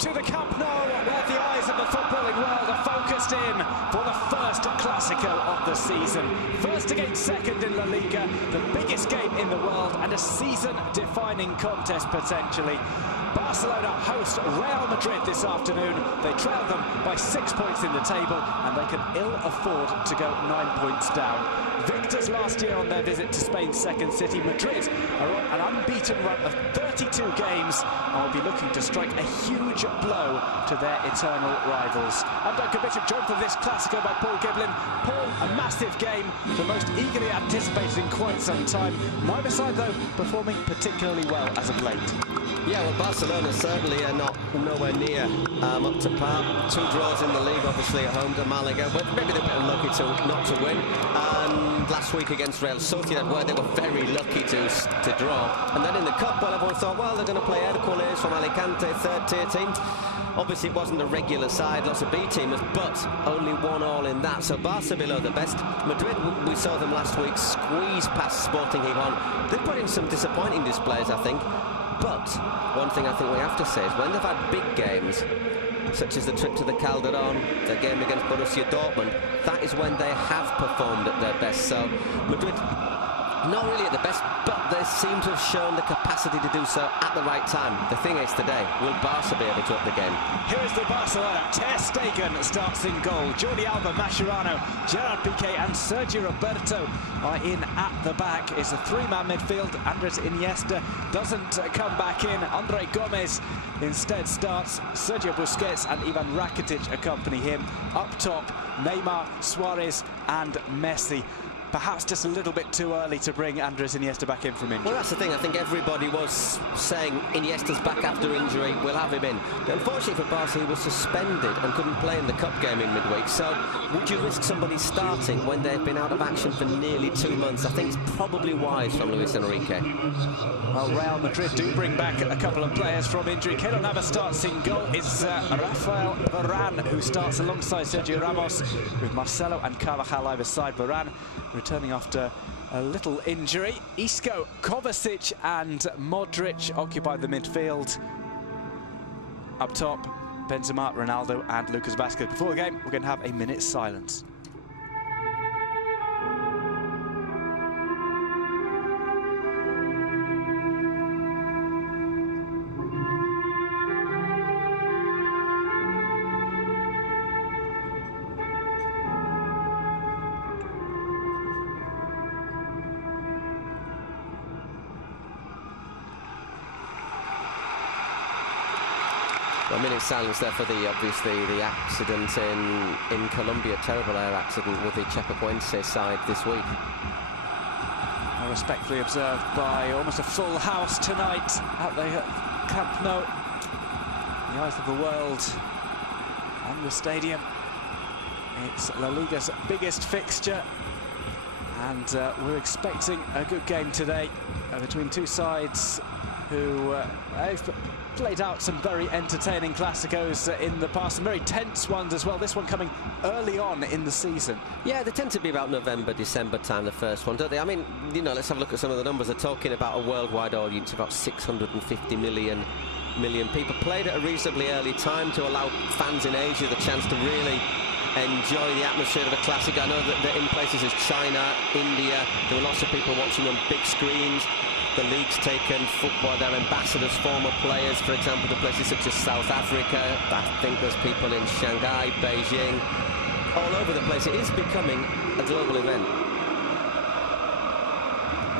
to the Camp Nou, where the eyes of the footballing world are focused in for the first Classico of the season. First against second in La Liga, the biggest game in the world and a season-defining contest potentially. Barcelona host Real Madrid this afternoon. They trail them by 6 points in the table and they can ill afford to go 9 points down. Victors last year on their visit to Spain's second city, Madrid are on an unbeaten run of 32 games and will be looking to strike a huge blow to their eternal rivals. I'm Duncan Bishop, joined for this Classico by Paul Giblin. Paul, a massive game, the most eagerly anticipated in quite some time. Neither side, though, performing particularly well as of late. Yeah, well, Barcelona certainly are nowhere near up to par. 2 draws in the league, obviously at home to Malaga, but maybe they're a bit unlucky not to win. And last week against Real Sociedad, where they were very lucky to draw. And then in the cup, well, everyone thought, well, they're going to play Hércules from Alicante, third-tier team. Obviously, it wasn't a regular side, lots of B-teamers, but only 1-1 in that. So Barca below the best. Madrid, we saw them last week squeeze past Sporting Gijón. They put in some disappointing displays, I think. But one thing I think we have to say is when they've had big games, such as the trip to the Calderón, the game against Borussia Dortmund, that is when they have performed at their best. So Madrid, not really at the best, but they seem to have shown the capacity to do so at the right time. The thing is today, will Barca be able to up the game? Here is the Barcelona. Ter Stegen starts in goal. Jordi Alba, Mascherano, Gerard Piqué and Sergio Roberto are in at the back. It's a 3-man midfield. Andres Iniesta doesn't come back in. Andre Gomez instead starts. Sergio Busquets and Ivan Rakitic accompany him. Up top, Neymar, Suarez and Messi. Perhaps just a little bit too early to bring Andres Iniesta back in from injury. Well, that's the thing. I think everybody was saying Iniesta's back after injury, we'll have him in. But unfortunately for Barca, he was suspended and couldn't play in the cup game in midweek. So would you risk somebody starting when they've been out of action for nearly 2 months? I think it's probably wise from Luis Enrique. Well, Real Madrid do bring back a couple of players from injury. Keylor Navas starts in goal. It's Rafael Varane who starts alongside Sergio Ramos with Marcelo and Carvajal either side. Varane returning after a little injury. Isco, Kovacic and Modric occupy the midfield. Up top, Benzema, Ronaldo and Lucas Vazquez. Before the game, we're going to have a minute's silence. Well, a minute's silence there for obviously the accident in Colombia, terrible air accident with the Chapecoense side this week. Respectfully observed by almost a full house tonight at the Camp Nou. The eyes of the world on the stadium. It's La Liga's biggest fixture and we're expecting a good game today between two sides who have played out some very entertaining Clásicos in the past, some very tense ones as well. This one coming early on in the season. Yeah, they tend to be about November, December time, the first one, don't they? I mean, you know, let's have a look at some of the numbers. They're talking about a worldwide audience, about 650 million people. Played at a reasonably early time to allow fans in Asia the chance to really enjoy the atmosphere of a classic. I know that in places as China, India, there were lots of people watching on big screens. The league's taken football, their ambassadors, former players, for example, to places such as South Africa. I think there's people in Shanghai, Beijing, all over the place. It is becoming a global event.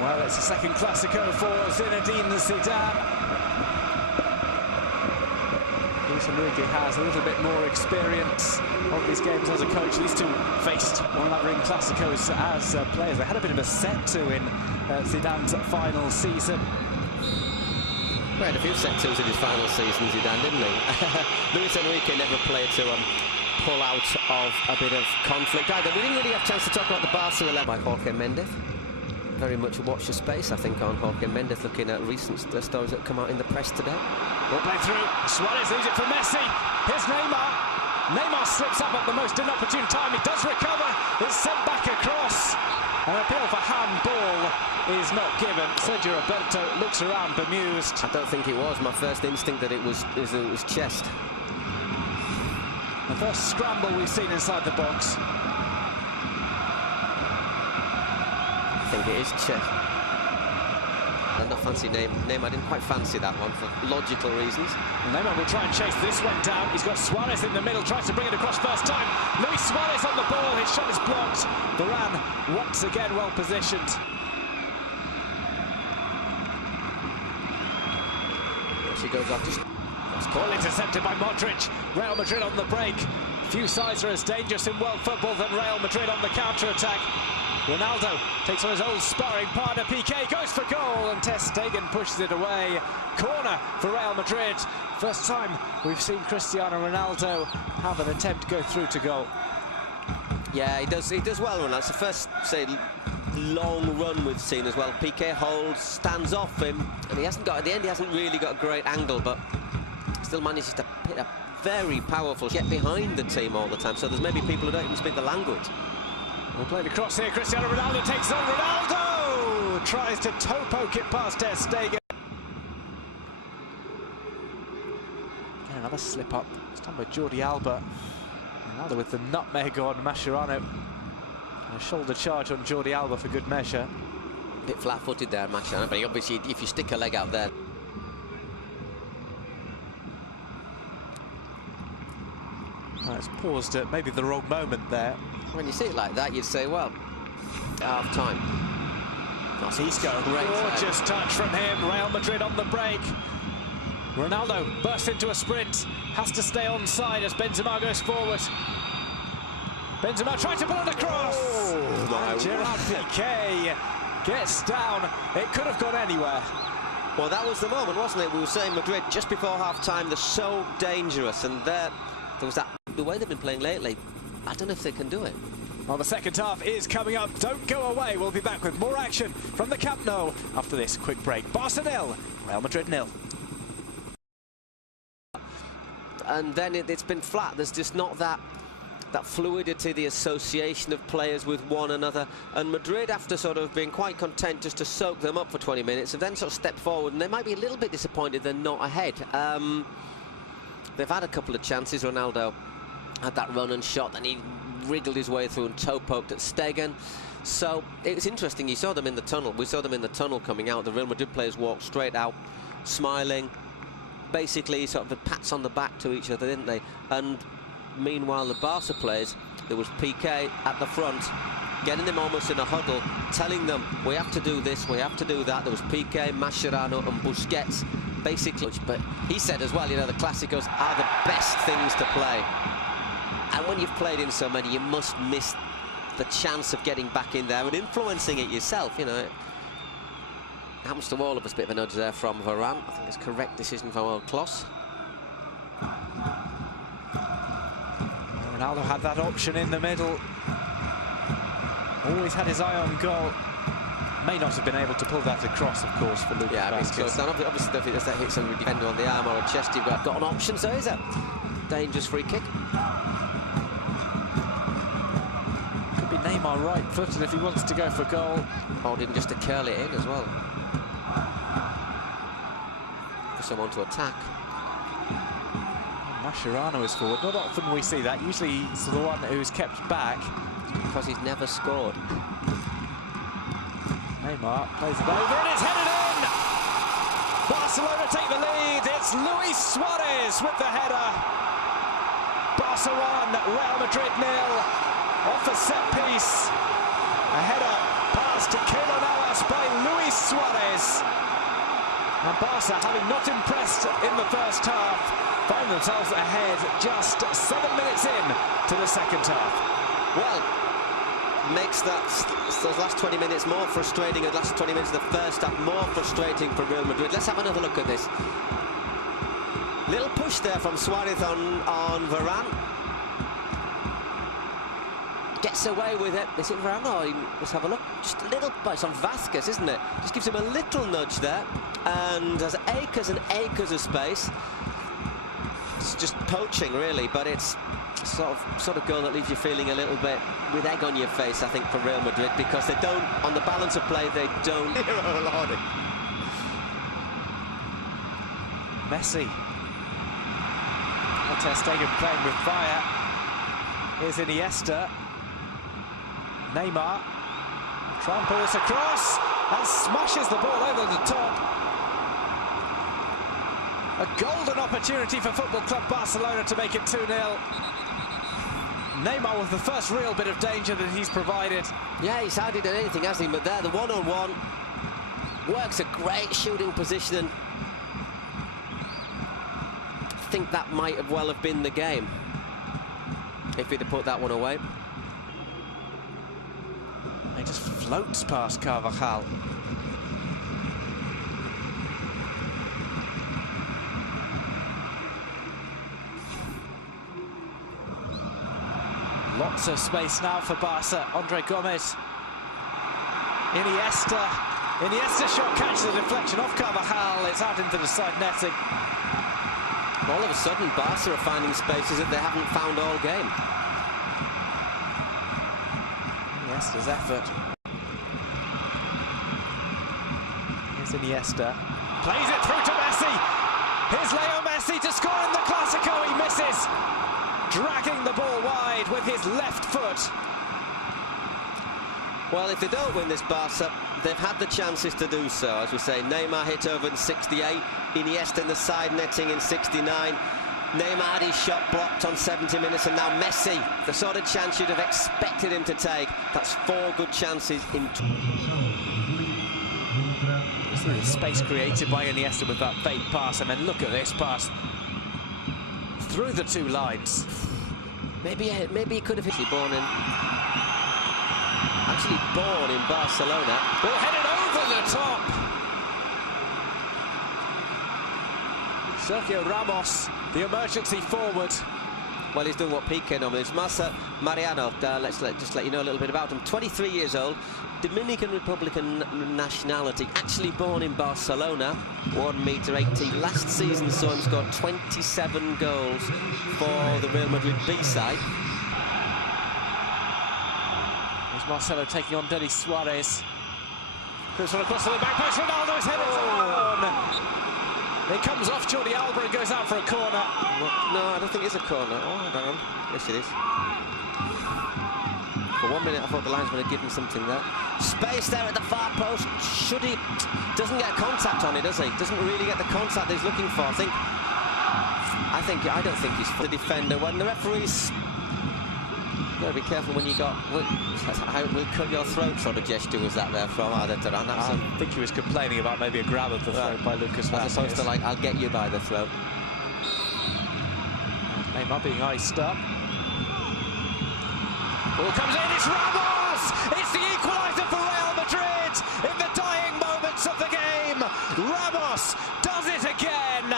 Well, it's a second Classico for Zinedine Zidane. Luis Enrique has a little bit more experience of these games as a coach. These two faced one another in Clásicos as players. They had a bit of a set-to in Zidane's final season. He had a few set-tos in his final season, Zidane, didn't he? Luis Enrique never played to pull out of a bit of conflict either. We didn't really have a chance to talk about the Barca 11 by Jorge Mendes. Very much a watch the space, I think, on Jorge Mendes, looking at recent stories that have come out in the press today. Ball play through. Suarez leaves it for Messi. Here's Neymar. Neymar slips up at the most inopportune time. He does recover. It's sent back across. An appeal for handball is not given. Sergio Roberto looks around bemused. I don't think it was. My first instinct that it was chest. The first scramble we've seen inside the box. I think it is Che. Not fancy name. I didn't quite fancy that one for logical reasons. Neymar will try and chase this one down. He's got Suarez in the middle, tries to bring it across first time. Luis Suarez on the ball, his shot is blocked. Varane once again well positioned. She goes off just... Ball intercepted by Modric. Real Madrid on the break. Few sides are as dangerous in world football than Real Madrid on the counter-attack. Ronaldo takes on his old sparring partner, Piqué, goes for goal, and Ter Stegen pushes it away. Corner for Real Madrid. First time we've seen Cristiano Ronaldo have an attempt go through to goal. Yeah, he does well, Ronaldo. It's the first, say, long run we've seen as well. Piqué holds, stands off him, and he hasn't got, at the end, he hasn't really got a great angle, but still manages to hit a very powerful, get behind the team all the time. So there's maybe people who don't even speak the language. We'll play the cross here. Cristiano Ronaldo takes on Ronaldo! Tries to toe poke it past Ter Stegen. Again, another slip up. This time by Jordi Alba. Ronaldo with the nutmeg on Mascherano. And a shoulder charge on Jordi Alba for good measure. A bit flat-footed there, Mascherano, but obviously if you stick a leg out there. Well, it's paused at maybe the wrong moment there. When you see it like that, you'd say, well, half time. He's got a gorgeous touch from him. Real Madrid on the break. Ronaldo bursts into a sprint, has to stay onside as Benzema goes forward. Benzema trying to pull it across. Oh, and Gerard Piqué gets down. It could have gone anywhere. Well, that was the moment, wasn't it? We were saying Madrid just before half-time, they're so dangerous, and there was that, the way they've been playing lately, I don't know if they can do it. Well, the second half is coming up. Don't go away. We'll be back with more action from the Camp Nou after this quick break. Barca 0, Real Madrid 0. And then it's been flat. There's just not that fluidity, the association of players with one another. And Madrid, after sort of being quite content just to soak them up for 20 minutes, have then sort of stepped forward, and they might be a little bit disappointed they're not ahead. They've had a couple of chances. Ronaldo had that run and shot, then he wriggled his way through and toe-poked at Stegen. So it's interesting, you saw them in the tunnel. We saw them in the tunnel coming out. The Real Madrid players walked straight out, smiling. Basically, sort of pats on the back to each other, didn't they? And meanwhile, the Barca players, there was Piqué at the front, getting them almost in a huddle, telling them, we have to do this, we have to do that. There was Piqué, Mascherano and Busquets, basically. But he said as well, you know, the Clásicos are the best things to play. And when you've played in so many, you must miss the chance of getting back in there and influencing it yourself, you know. It happens to all of us. Bit of a nudge there from Varane. I think it's a correct decision from elclasico. Ronaldo had that option in the middle. Always had his eye on goal. May not have been able to pull that across, of course, for Lucas Vázquez. So obviously, if that hits a defender on the arm or a chest, you've got an option. So is a dangerous free kick. Could be Neymar right-footed if he wants to go for goal. Or didn't just to curl it in as well. For someone to attack. Mascherano is forward. Not often we see that. Usually he's the one who's kept back. Because he's never scored. Neymar plays it over and it's headed in! Barcelona take the lead. It's Luis Suarez with the header. Barca 1, Real Madrid 0. Off a set piece. A header pass to Keylor Navas by Luis Suarez. And Barca, having not impressed in the first half, find themselves ahead just 7 minutes in to the second half. Well, makes those last 20 minutes more frustrating, and last 20 minutes of the first half more frustrating for Real Madrid. Let's have another look at this. Little push there from Suarez on Varane. Gets away with it. Is it Varane? Oh, let's have a look. Just a little, it's on Vázquez, isn't it? Just gives him a little nudge there, and there's acres and acres of space. It's just poaching, really, but it's sort of goal that leaves you feeling a little bit with egg on your face, I think, for Real Madrid, because they don't, on the balance of play, they don't. Messi. Ter Stegen playing with fire. Here's Iniesta. Neymar tramples across and smashes the ball over the top. A golden opportunity for Football Club Barcelona to make it 2-0. Neymar with the first real bit of danger that he's provided. Yeah, he's hardly done anything, hasn't he? But there, the one-on-one works a great shooting position, and I think that might have well have been the game if he'd have put that one away. He just floats past Carvajal. Lots of space now for Barca. Andre Gomez. Iniesta shot catches the deflection off Carvajal. It's out into the side netting. All of a sudden, Barca are finding spaces that they haven't found all game. Iniesta's effort. Here's Iniesta. Plays it through to Messi. Here's Leo Messi to score in the Classico. He misses. Dragging the ball wide with his left foot. Well, if they don't win this, Barca, they've had the chances to do so. As we say, Neymar hit over in 68, Iniesta in the side netting in 69. Neymar had his shot blocked on 70 minutes, and now Messi, the sort of chance you'd have expected him to take. That's 4 good chances in... See the space created by Iniesta with that fake pass, and then look at this pass through the 2 lines. Maybe he could have actually born in Barcelona. Ball headed over the top. Sergio Ramos, the emergency forward. Well, he's doing what Piqué normally is. Mariano, let's just let you know a little bit about him. 23 years old, Dominican Republican nationality, actually born in Barcelona, 1m80. Last season saw him score 27 goals for the Real Madrid B side. There's Marcelo taking on Denis Suarez. Chris one across to the back post. Ronaldo's headed down. It comes off Jordi Alba and goes out for a corner. No, I don't think it's a corner. Oh, hang on. Yes, it is. For 1 minute, I thought the linesman had given something there. Space there at the far post. Should he? Doesn't get contact on it, does he? Doesn't really get the contact he's looking for. I don't think he's the defender. When the referees... You've got to be careful when you got... How we'll cut your throat sort of gesture was that there from? I think he was complaining about maybe a grab of the throat by Lucas Vázquez. As opposed to like, I'll get you by the throat. Neymar being iced up. Ball comes in, it's Ramos! It's the equaliser for Real Madrid in the dying moments of the game. Ramos does it again.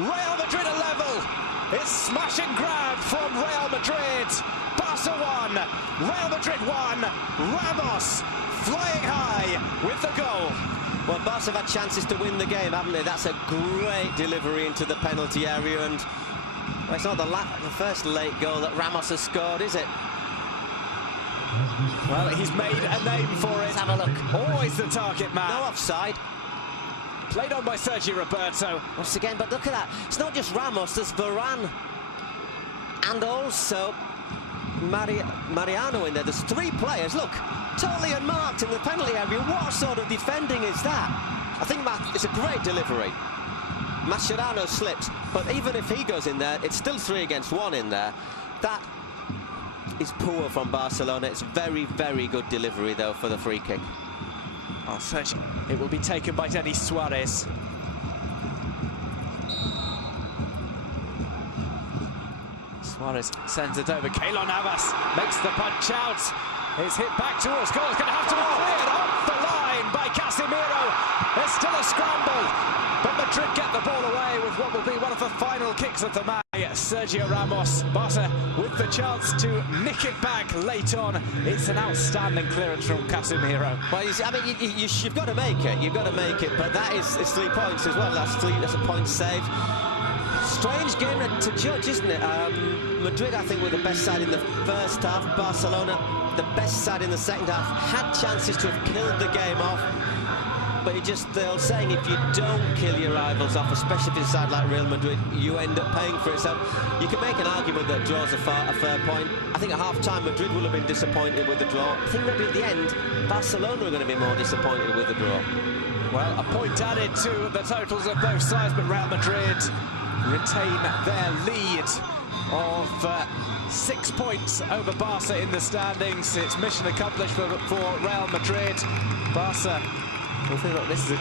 Real Madrid are level. It's smash and grab from Real Madrid. Barca 1, Real Madrid 1. Ramos flying high with the goal. Well, Barca have had chances to win the game, haven't they? That's a great delivery into the penalty area, and well, it's not the first late goal that Ramos has scored, is it? Well, he's made a name for it. Let's have a look. Always the target man. No offside. Played on by Sergio Roberto. Once again, but look at that. It's not just Ramos, there's Varane. And also Mariano in there. There's 3 players. Look, totally unmarked in the penalty area. What sort of defending is that? I think it's a great delivery. Mascherano slips, but even if he goes in there, it's still 3 against 1 in there. That is poor from Barcelona. It's very, very good delivery, though, for the free kick. Oh, it will be taken by Denis Suarez. Suarez sends it over. Keylor Navas makes the punch out. It's hit back towards goal. It's going to have to be cleared off the line by Casemiro. There's still a scramble, but Madrid get the ball away with what will be one of the final kicks of the match. Sergio Ramos, Barca with the chance to nick it back late on. It's an outstanding clearance from Casemiro. Well, I mean, you've got to make it. You've got to make it, but that is 3 points as well. That's a point saved. Strange game to judge, isn't it? Madrid, I think, were the best side in the first half. Barcelona, the best side in the second half. Had chances to have killed the game off. but the old saying, if you don't kill your rivals off, especially if it's a side like Real Madrid, you end up paying for it. So you can make an argument that draws a fair point. I think at half-time Madrid will have been disappointed with the draw. I think maybe at the end Barcelona are going to be more disappointed with the draw. Well, a point added to the totals of both sides, but Real Madrid retain their lead of 6 points over Barca in the standings. It's mission accomplished for Real Madrid. Barca, I think this is a